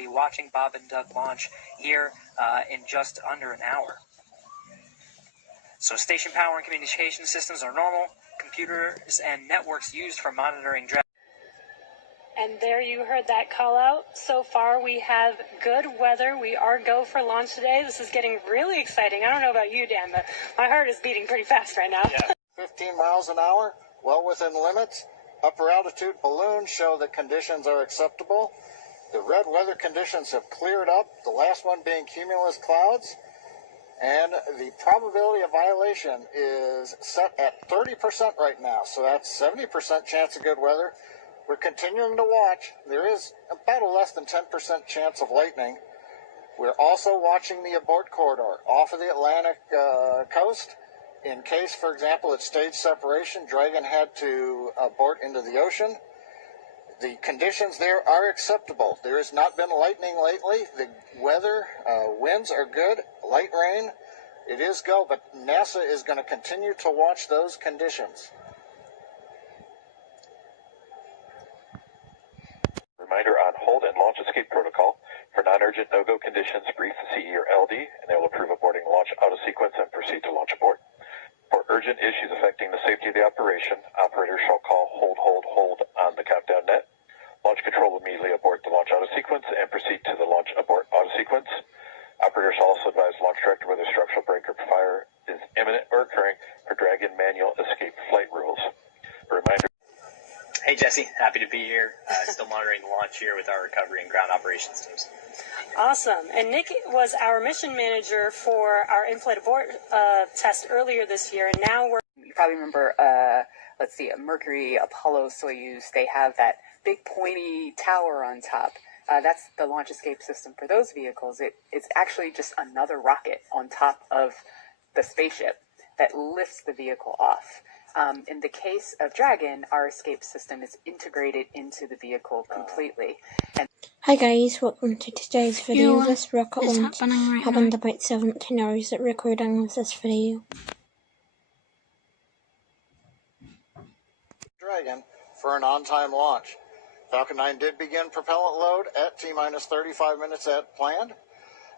be watching Bob and Doug launch here in just under an hour. So station power and communication systems are normal. Computers and networks used for monitoring Dragon. And there you heard that call out. So far we have good weather. We are go for launch today. This is getting really exciting. I don't know about you, Dan, but my heart is beating pretty fast right now. Yeah. 15 miles an hour, well within limits. Upper altitude balloons show that conditions are acceptable. The red weather conditions have cleared up, the last one being cumulus clouds. And the probability of violation is set at 30% right now. So that's 70% chance of good weather. We're continuing to watch. There is about a less than 10% chance of lightning. We're also watching the abort corridor off of the Atlantic coast. In case, for example, at stage separation, Dragon had to abort into the ocean. The conditions there are acceptable. There has not been lightning lately. The weather, winds are good, light rain. It is go, but NASA is going to continue to watch those conditions. Reminder on hold and launch escape protocol. For non-urgent no-go conditions, brief the CE or LD, and they will approve aborting launch out of sequence and proceed to launch abort. For urgent issues affecting the safety of the operation, operators shall call hold on the countdown net. Launch control will immediately abort the launch out of sequence and proceed to the launch abort out of sequence. Operators shall also advise launch director whether structural break or fire is imminent or occurring for Dragon manual escape flight rules. A reminder. Hey Jesse, happy to be here. Still monitoring the launch here with our recovery and ground operations teams. Awesome. And Nick was our mission manager for our in-flight abort test earlier this year, and now we're... You probably remember, let's see, a Mercury, Apollo, Soyuz. They have that big pointy tower on top. That's the launch escape system for those vehicles. It's actually just another rocket on top of the spaceship that lifts the vehicle off. In the case of Dragon, our escape system is integrated into the vehicle completely. And hi guys, welcome to today's video. This rocket launch happened about 17 hours at recording of this video. Dragon for an on-time launch. Falcon 9 did begin propellant load at T-minus 35 minutes at planned.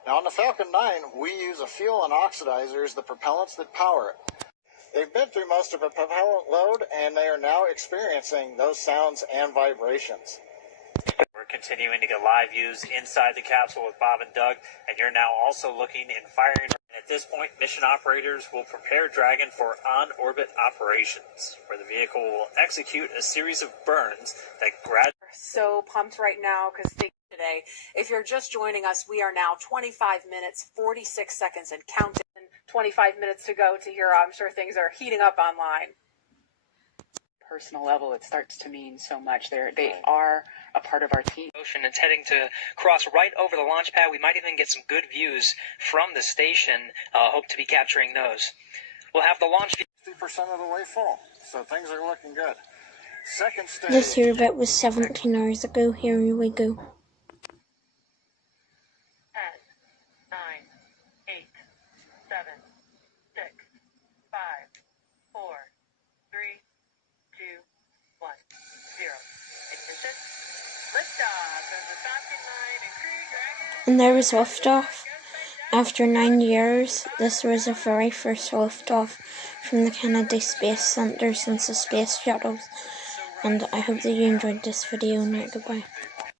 Now on the Falcon 9, we use a fuel and oxidizers, the propellants that power it. They've been through most of a propellant load, and they are now experiencing those sounds and vibrations. We're continuing to get live views inside the capsule with Bob and Doug, and you're now also looking and firing. And at this point, mission operators will prepare Dragon for on-orbit operations, where the vehicle will execute a series of burns that gradually... So pumped right now because today, if you're just joining us, we are now 25 minutes, 46 seconds and counting. 25 minutes to go to here. I'm sure things are heating up online. personal level, it starts to mean so much. They are a part of our team. Ocean, it's heading to cross right over the launch pad. We might even get some good views from the station. Hope to be capturing those. We'll have the launch 50% of the way full, so things are looking good. Second stage. This here bit was 17 hours ago. Here we go. 10, 9, 8, 7, 6, 5, 4, 3, 2, 1, 0. Ignition. Liftoff of the Falcon 9 and Crew Dragon. And there was liftoff. After 9 years, this was the very first liftoff from the Kennedy Space Center since the space shuttles. And I hope that you enjoyed this video. Now, goodbye.